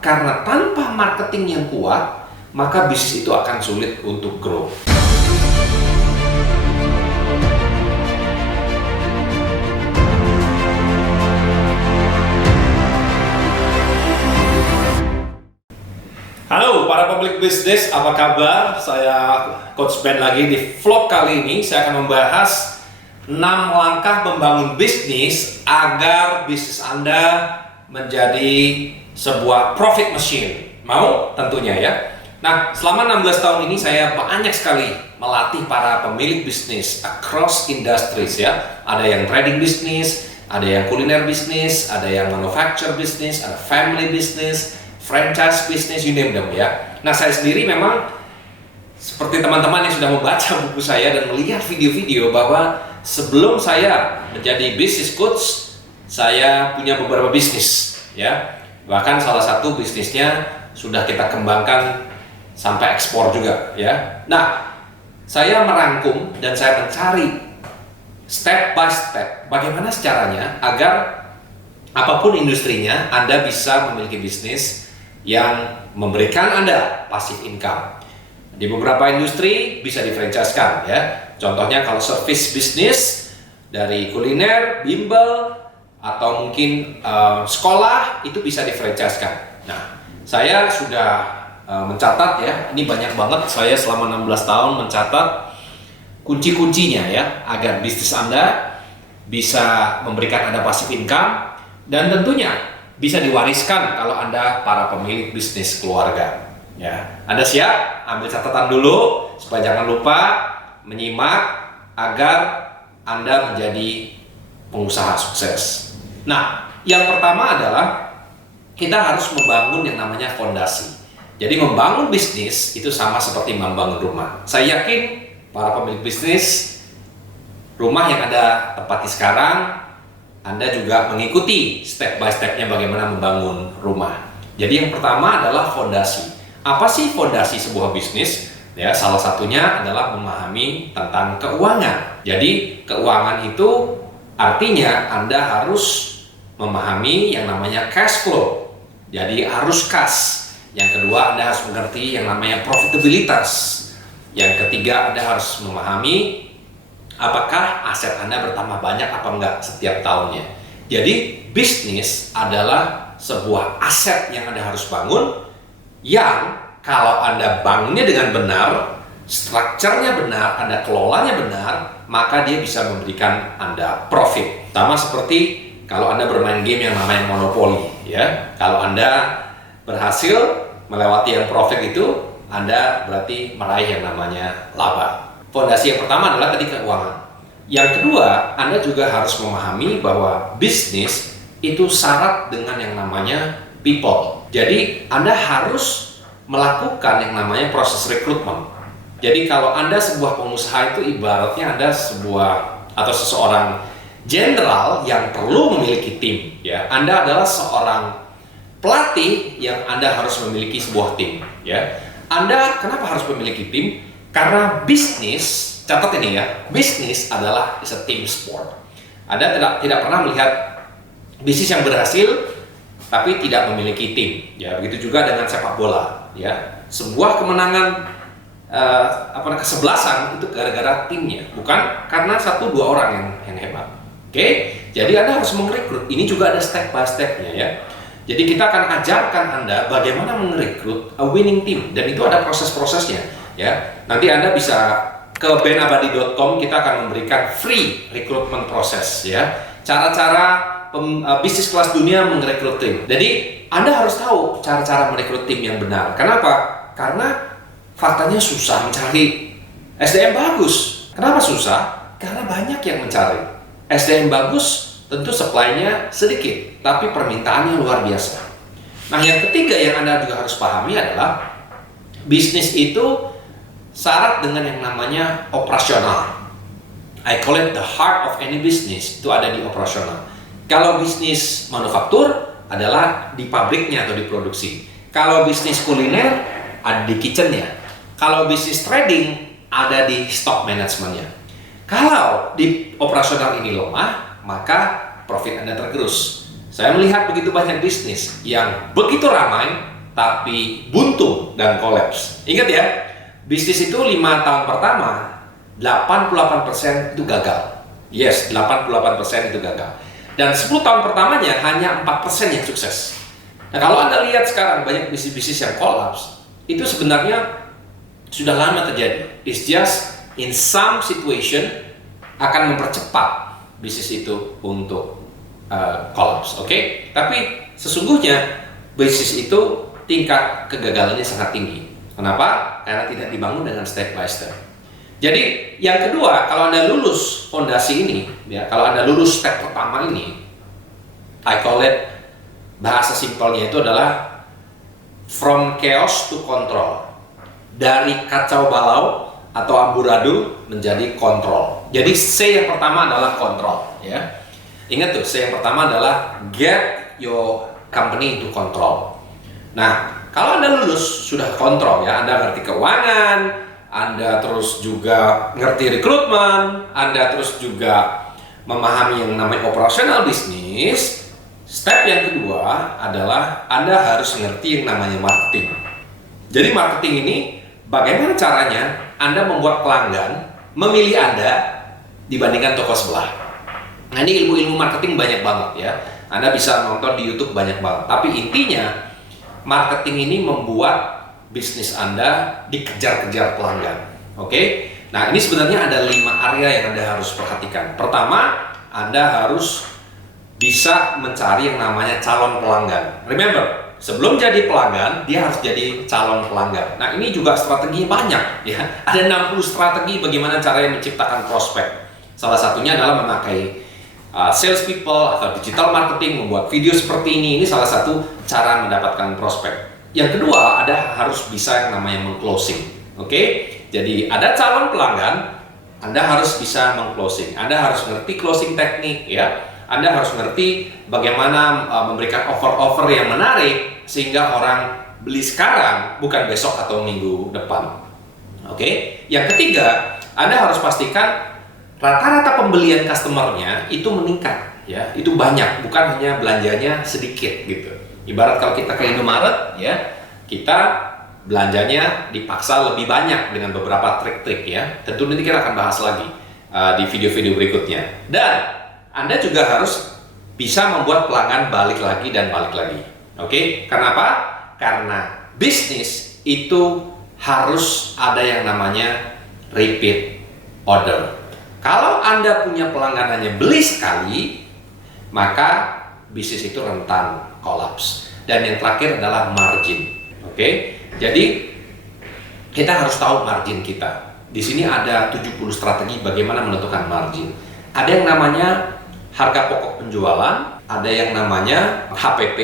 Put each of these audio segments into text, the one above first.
Karena tanpa marketing yang kuat, maka bisnis itu akan sulit untuk grow. Halo para public business, apa kabar? Saya Coach Ben lagi. Di vlog kali ini saya akan membahas 6 langkah membangun bisnis agar bisnis Anda menjadi sebuah profit machine. Mau? Tentunya ya. Nah, selama 16 tahun ini saya banyak sekali melatih para pemilik bisnis across industries ya. Ada yang trading bisnis, ada yang kuliner bisnis, ada yang manufacture bisnis, ada family bisnis, franchise bisnis, you name them ya. Nah, saya sendiri memang seperti teman-teman yang sudah membaca buku saya dan melihat video-video bahwa sebelum saya menjadi business coach, saya punya beberapa bisnis ya. Bahkan salah satu bisnisnya sudah kita kembangkan sampai ekspor juga ya. Nah, saya merangkum dan saya mencari step by step bagaimana caranya agar apapun industrinya Anda bisa memiliki bisnis yang memberikan Anda passive income. Di beberapa industri bisa di-franchise-kan ya. Contohnya kalau service bisnis dari kuliner, bimbel, atau mungkin sekolah itu bisa di-franchise-kan. Nah, saya sudah mencatat ya, ini banyak banget saya selama 16 tahun mencatat kunci-kuncinya ya agar bisnis Anda bisa memberikan Anda passive income dan tentunya bisa diwariskan kalau Anda para pemilik bisnis keluarga. Ya, Anda siap? Ambil catatan dulu supaya jangan lupa menyimak agar Anda menjadi pengusaha sukses. Nah, yang pertama adalah kita harus membangun yang namanya fondasi. Jadi membangun bisnis itu sama seperti membangun rumah. Saya yakin para pemilik bisnis rumah yang Anda tempati sekarang, Anda juga mengikuti step by stepnya bagaimana membangun rumah. Jadi yang pertama adalah fondasi. Apa sih fondasi sebuah bisnis? Ya, salah satunya adalah memahami tentang keuangan. Jadi keuangan itu artinya Anda harus memahami yang namanya cash flow. Jadi harus cash. Yang kedua, Anda harus mengerti yang namanya profitabilitas. Yang ketiga, Anda harus memahami apakah aset Anda bertambah banyak apa enggak setiap tahunnya. Jadi bisnis adalah sebuah aset yang Anda harus bangun, yang kalau Anda bangunnya dengan benar, strukturnya benar, Anda kelolanya benar, maka dia bisa memberikan Anda profit. Sama seperti kalau Anda bermain game yang namanya monopoli ya. Kalau Anda berhasil melewati yang profit itu, Anda berarti meraih yang namanya laba. Fondasi yang pertama adalah tadi keuangan. Yang kedua, Anda juga harus memahami bahwa bisnis itu syarat dengan yang namanya people. Jadi Anda harus melakukan yang namanya proses rekrutmen. Jadi kalau Anda sebuah pengusaha itu ibaratnya Anda sebuah atau seseorang jenderal yang perlu memiliki tim. Ya, Anda adalah seorang pelatih yang Anda harus memiliki sebuah tim. Ya, Anda kenapa harus memiliki tim? Karena bisnis, catat ini ya, bisnis adalah is a team sport. Anda tidak pernah melihat bisnis yang berhasil tapi tidak memiliki tim. Ya, begitu juga dengan sepak bola. Ya, sebuah kemenangan kesebelasan itu gara-gara timnya, bukan karena 1-2 orang yang hebat. Oke, jadi Anda harus merekrut. Ini juga ada step by stepnya ya. Jadi kita akan ajarkan Anda bagaimana merekrut a winning team dan itu ada proses-prosesnya. Ya, nanti Anda bisa ke benabadi.com, kita akan memberikan free recruitment proses ya. Cara-cara bisnis kelas dunia merekrut tim. Jadi Anda harus tahu cara-cara merekrut tim yang benar. Kenapa? Karena faktanya susah mencari SDM bagus. Kenapa susah? Karena banyak yang mencari. SDM bagus tentu supply-nya sedikit, tapi permintaannya luar biasa. Nah, yang ketiga yang Anda juga harus pahami adalah bisnis itu syarat dengan yang namanya operasional. I call it the heart of any business, itu ada di operasional. Kalau bisnis manufaktur adalah di pabriknya atau di produksi. Kalau bisnis kuliner ada di kitchennya. Kalau bisnis trading ada di stock managementnya. Kalau di operasional ini lemah, maka profit Anda tergerus. Saya melihat begitu banyak bisnis yang begitu ramai, tapi buntu dan kolaps. Ingat ya, bisnis itu 5 tahun pertama, 88% itu gagal. Yes, 88% itu gagal. Dan 10 tahun pertamanya hanya 4% yang sukses. Nah, kalau Anda lihat sekarang banyak bisnis-bisnis yang kolaps, itu sebenarnya sudah lama terjadi. It's just in some situation akan mempercepat bisnis itu untuk kolaps, oke? Tapi sesungguhnya bisnis itu tingkat kegagalannya sangat tinggi. Kenapa? Karena tidak dibangun dengan step by step. Jadi yang kedua, kalau Anda lulus fondasi ini, ya, kalau Anda lulus step pertama ini, I call it, bahasa simpelnya itu adalah from chaos to control. Dari kacau balau atau amburadul menjadi kontrol. Jadi C yang pertama adalah kontrol, ya. Ingat tuh, C yang pertama adalah get your company into control. Nah, kalau Anda lulus sudah kontrol, ya, Anda ngerti keuangan, Anda terus juga ngerti rekrutmen, Anda terus juga memahami yang namanya operasional bisnis. Step yang kedua adalah Anda harus ngerti yang namanya marketing. Jadi marketing ini bagaimana caranya Anda membuat pelanggan memilih Anda dibandingkan toko sebelah. Nah, ini ilmu-ilmu marketing banyak banget, ya. Anda bisa nonton di YouTube banyak banget. Tapi intinya, marketing ini membuat bisnis Anda dikejar-kejar pelanggan. Oke? Nah, ini sebenarnya ada 5 area yang Anda harus perhatikan. Pertama, Anda harus bisa mencari yang namanya calon pelanggan. Remember, sebelum jadi pelanggan, dia harus jadi calon pelanggan. Nah, ini juga strategi banyak, ya. Ada 60 strategi bagaimana caranya menciptakan prospek. Salah satunya adalah memakai sales people atau digital marketing, membuat video seperti ini salah satu cara mendapatkan prospek. Yang kedua, Anda harus bisa yang namanya meng-closing. Oke? Jadi ada calon pelanggan, Anda harus bisa meng-closing. Anda harus ngerti closing teknik, ya. Anda harus ngerti bagaimana memberikan offer-offer yang menarik sehingga orang beli sekarang bukan besok atau minggu depan. Oke? Yang ketiga, Anda harus pastikan rata-rata pembelian customernya itu meningkat, ya, itu banyak, bukan hanya belanjanya sedikit gitu. Ibarat kalau kita ke Indomaret, ya, kita belanjanya dipaksa lebih banyak dengan beberapa trik-trik, ya. Tentu nanti kita akan bahas lagi di video-video berikutnya. Dan Anda juga harus bisa membuat pelanggan balik lagi dan balik lagi. Oke? Kenapa? Karena bisnis itu harus ada yang namanya repeat order. Kalau Anda punya pelanggan hanya beli sekali, maka bisnis itu rentan kolaps. Dan yang terakhir adalah margin. Oke? Jadi kita harus tahu margin kita. Di sini ada 70 strategi bagaimana menentukan margin. Ada yang namanya harga pokok penjualan, ada yang namanya HPP,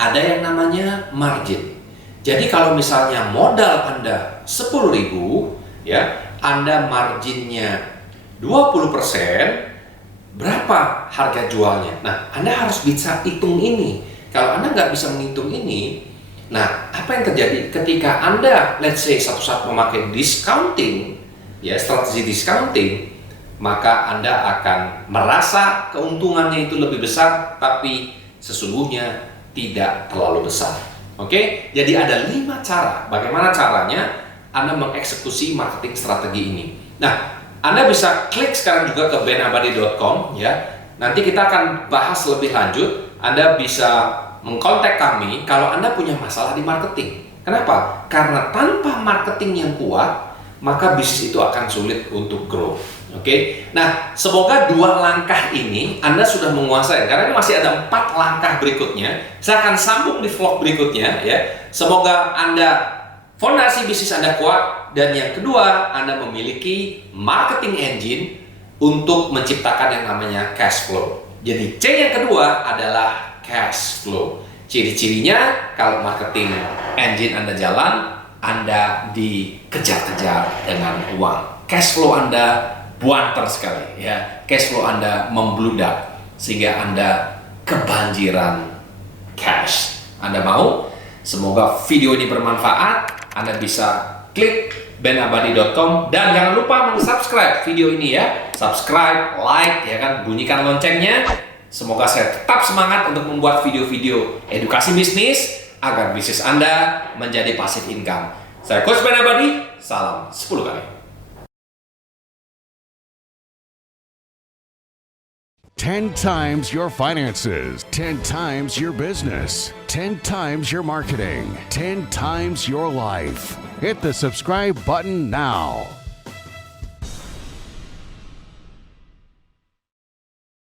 ada yang namanya margin. Jadi kalau misalnya modal Anda 10.000, ya, Anda marginnya 20%, berapa harga jualnya? Nah, Anda harus bisa hitung ini. Kalau Anda nggak bisa menghitung ini, nah, apa yang terjadi ketika Anda, let's say, satu saat memakai discounting, ya, strategi discounting, maka Anda akan merasa keuntungannya itu lebih besar, tapi sesungguhnya tidak terlalu besar. Oke? Jadi ada 5 cara. Bagaimana caranya Anda mengeksekusi marketing strategi ini. Nah, Anda bisa klik sekarang juga ke benabadi.com, ya. Nanti kita akan bahas lebih lanjut. Anda bisa mengkontak kami kalau Anda punya masalah di marketing. Kenapa? Karena tanpa marketing yang kuat, maka bisnis itu akan sulit untuk grow. Oke? Nah, semoga 2 langkah ini Anda sudah menguasai. Karena ini masih ada 4 langkah berikutnya. Saya akan sambung di vlog berikutnya, ya. Semoga fondasi bisnis Anda kuat, dan yang kedua, Anda memiliki marketing engine untuk menciptakan yang namanya cash flow. Jadi C yang kedua adalah cash flow. Ciri-cirinya kalau marketing engine Anda jalan, Anda dikejar-kejar dengan uang. Cash flow Anda buanter sekali, ya. Cash flow Anda membludak sehingga Anda kebanjiran cash. Anda mau? Semoga video ini bermanfaat. Anda bisa klik benabadi.com dan jangan lupa subscribe video ini, ya. Subscribe, like, ya kan, bunyikan loncengnya Semoga saya tetap semangat untuk membuat video-video edukasi bisnis agar bisnis Anda menjadi passive income. Saya Coach Ben Abadi, salam 10 kali. 10 times your finances, 10 times your business, 10 times your marketing, 10 times your life. Hit the subscribe button now.